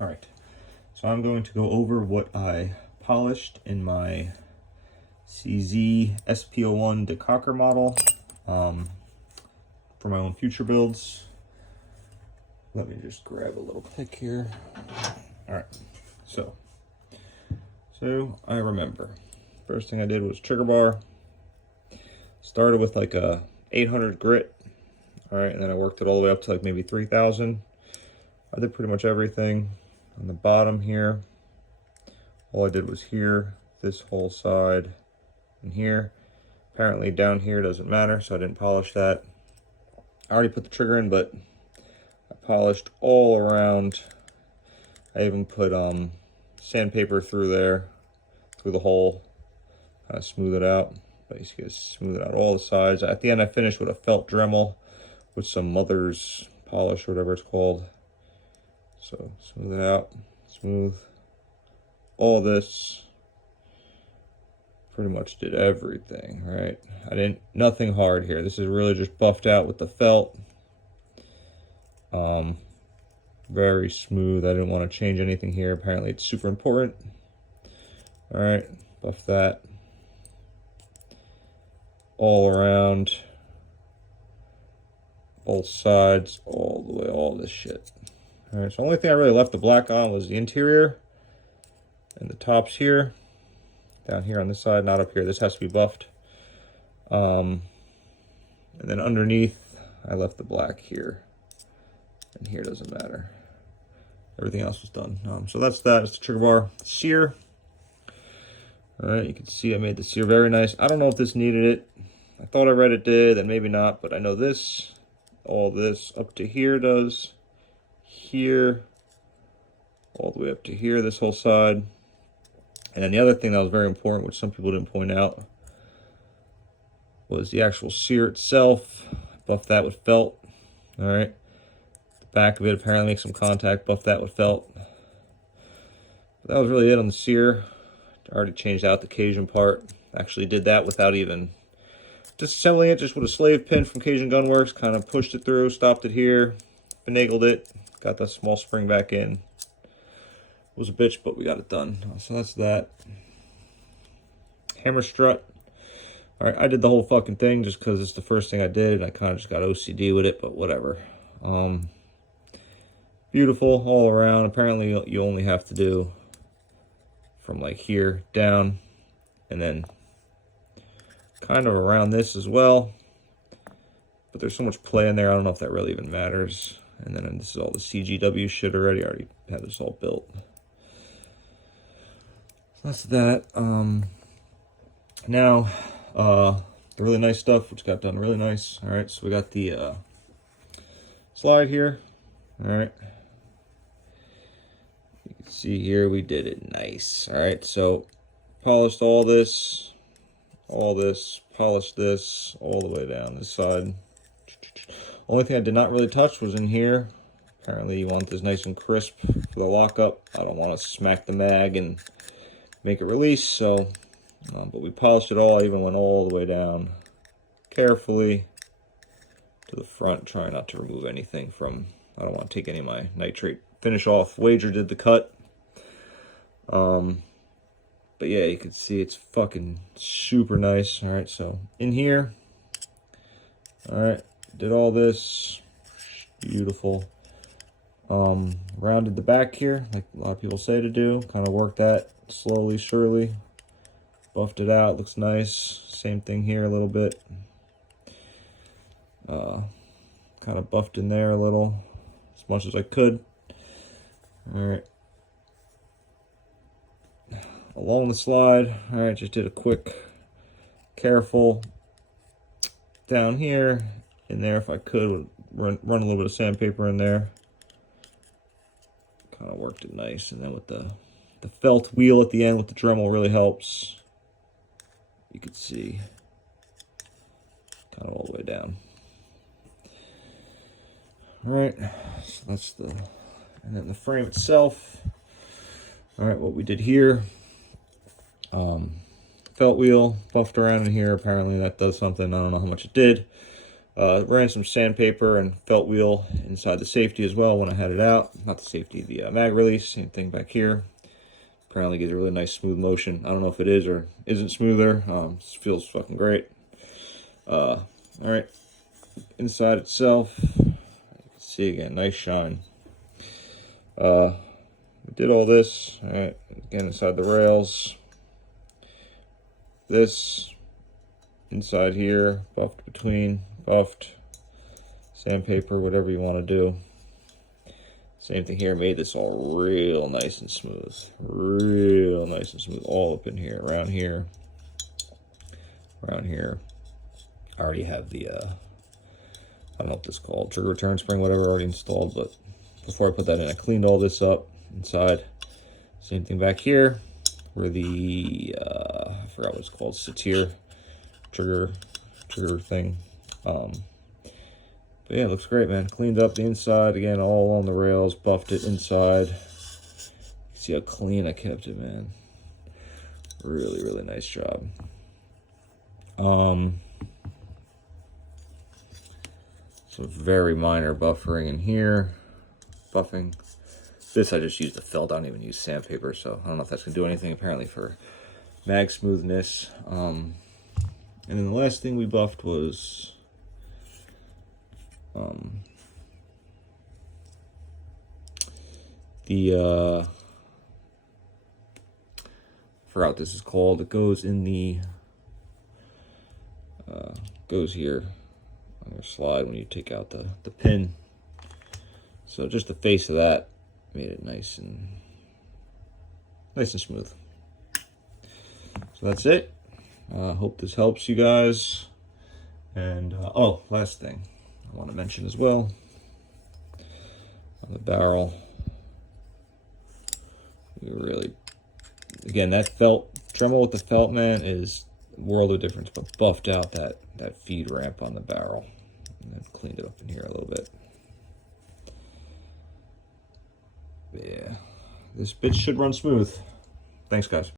All right, so I'm going to go over what I polished in my CZ SP-01 Decocker model for my own future builds. Let me just grab a little pick here. All right, so I remember first thing I did was trigger bar. Started with like a 800 grit. All right, and then I worked it all the way up to like maybe 3,000. I did pretty much everything. On the bottom here, all I did was here, this whole side, and here. Apparently down here doesn't matter, so I didn't polish that. I already put the trigger in, but I polished all around. I even put sandpaper through there, through the hole, kind of smooth it out. Basically smooth it out all the sides. At the end I finished with a felt Dremel with some mother's polish or whatever it's called. So smooth it out, smooth. All this, pretty much did everything, right? Nothing hard here. This is really just buffed out with the felt. Very smooth. I didn't want to change anything here. Apparently it's super important. All right, buff that. All around, both sides, all the way, all this shit. All right, so the only thing I really left the black on was the interior and the tops here, down here on this side, not up here. This has to be buffed. And then underneath, I left the black here, and here doesn't matter. Everything else was done. So that's that. It's the trigger bar sear. All right, you can see I made the sear very nice. I don't know if this needed it. I thought I read it did, and maybe not, but I know this, all this up to here does, here, all the way up to here, this whole side. And then the other thing that was very important, which some people didn't point out, was the actual sear itself. Buff that with felt. All right, the back of it apparently makes some contact. Buff that with felt. But that was really it on the sear. I already changed out the Cajun part. Actually did that without even disassembling it, just with a slave pin from Cajun Gun Works. Kind of pushed it through, stopped it here, finagled it, got the small spring back in. It was a bitch, but we got it done. So that's that. Hammer strut. All right, I did the whole fucking thing just because it's the first thing I did, and I kind of just got OCD with it, but whatever. Beautiful all around. Apparently you only have to do from like here down, and then kind of around this as well. But there's so much play in there, I don't know if that really even matters. And then this is all the CGW shit already. I already have this all built. So that's that. Now, the really nice stuff, which got done really nice. All right, so we got the slide here. All right. You can see here we did it nice. All right, so polished all this, polished this, all the way down this side. Only thing I did not really touch was in here. Apparently you want this nice and crisp for the lockup. I don't want to smack the mag and make it release, so, but we polished it all. I even went all the way down carefully to the front, trying not to remove anything from, I don't want to take any of my nitrate finish off. Wager did the cut. But yeah, you can see it's fucking super nice. All right, so in here, all right, did all this, beautiful. Rounded the back here, like a lot of people say to do. Kind of worked that slowly, surely. Buffed it out, looks nice. Same thing here a little bit. Kind of buffed in there a little, as much as I could. All right. Along the slide, all right, just did a quick, careful down here, in there if I could, run a little bit of sandpaper in there. Kind of worked it nice, and then with the felt wheel at the end with the Dremel really helps. You can see kind of all the way down. All right, so that's and then the frame itself. All right, what we did here. Felt wheel buffed around in here. Apparently that does something. I don't know how much it did. Ran some sandpaper and felt wheel inside the safety as well when I had it out. Not the safety, the mag release. Same thing back here. Apparently gives a really nice smooth motion. I don't know if it is or isn't smoother. It feels fucking great. All right, inside itself, you can see again, nice shine. We did all this. All right, again inside the rails. This inside here, buffed between, buffed, sandpaper, whatever you want to do. Same thing here, made this all real nice and smooth. Real nice and smooth, all up in here, around here, around here. I already have the, I don't know what this is called, trigger return spring, whatever, already installed, but before I put that in, I cleaned all this up inside. Same thing back here, where the, I forgot what it's called, satir trigger thing. But yeah, it looks great, man. Cleaned up the inside, again, all on the rails, buffed it inside. See how clean I kept it, man. Really, really nice job. So very minor buffering in here. Buffing. This I just used the felt. I don't even use sandpaper, so I don't know if that's gonna do anything. Apparently for mag smoothness. And then the last thing we buffed was the I forgot what this is called. It goes in the goes here on your slide when you take out the pin. So just the face of that made it nice and smooth. So that's it. Hope this helps you guys. And oh, last thing I want to mention as well, on the barrel, you really, again, that felt, Dremel with the felt, man, is a world of difference, but buffed out that feed ramp on the barrel and then cleaned it up in here a little bit. But yeah, this bitch should run smooth. Thanks, guys.